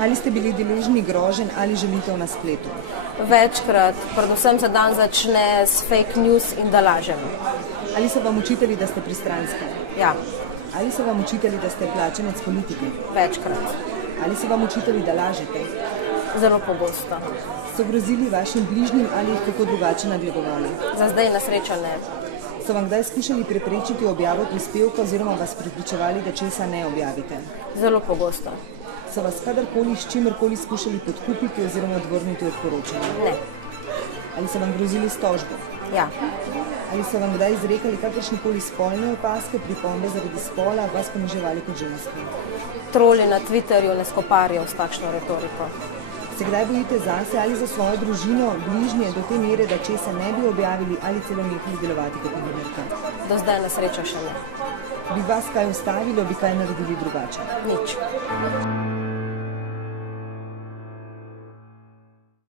Ali ste bili deležni groženj ali žalitev na spletu? Večkrat, predvsem se dan začne s fake news in da lažem. Ali so vam učitelji, da ste pristranski? Ja, Ali so vam učitelji, da ste plačanec politike? večkrat. Ali so vam učitelji, da lažete? Zelo pogosto. So grozili vašim bližnjim ali jih kako drugače nadlegovali? Za zdaj na srečo ne. So vam kdaj skušali preprečiti objavo prispevka oziroma vas prepričevali, da česa ne objavite? Zelo pogosto. So vas kadarkoli s čimerkoli skušali podkupiti oziroma odvrniti od poročanja? Ne. Ali so vam grozili s tožbo? Ja, Ali so vam kdaj izrekali kakršnekoli spolne opaske, pripombe zaradi spola, vas poniževali kot žensko? troli na Twitterju ne skoparijo s takšno retoriko. Se kdaj bojite zase ali za svojo družino, bližnje do te mere, da česa ne bi objavili ali celo nehali delovati kot novinarka? Do zdaj na srečo še ne. Bi vas kaj ustavilo, bi kaj naredili drugače? Nič.